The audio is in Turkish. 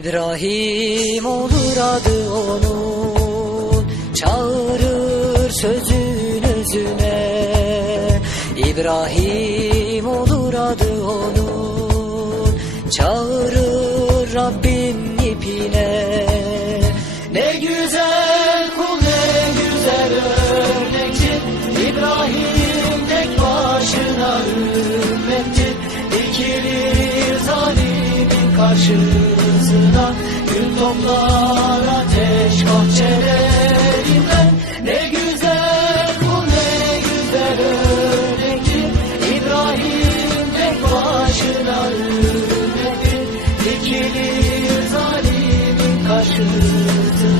İbrahim olur adı onun Çağırır sözün özüne. İbrahim olur adı onun Çağırır Rabbin ipine. Ne güzel kul ne güzel örnektir karşısına Gül toplar ateş bahçelerinden. Ne güzel bu ne güzel örnektir İbrahim tek başına ümmettir Dikilir zalimin karşısına